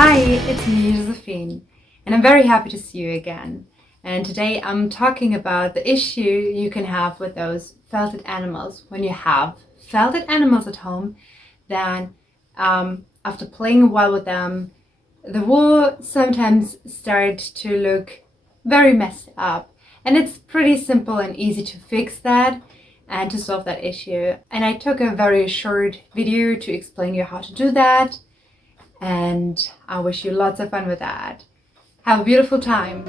Hi, it's me, Josephine, and I'm very happy to see you again. And today I'm talking about the issue you can have with those felted animals. When you have felted animals at home, then after playing a while with them, the wool sometimes starts to look very messed up. And it's pretty simple and easy to fix that and to solve that issue. And I took a very short video to explain you how to do that. And I wish you lots of fun with that. Have a beautiful time.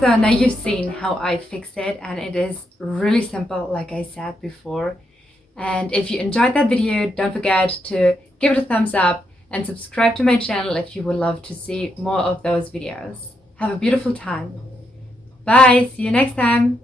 So now you've seen how I fixed it, and it is really simple, like I said before. And if you enjoyed that video, don't forget to give it a thumbs up and subscribe to my channel if you would love to see more of those videos. Have a beautiful time. Bye, see you next time.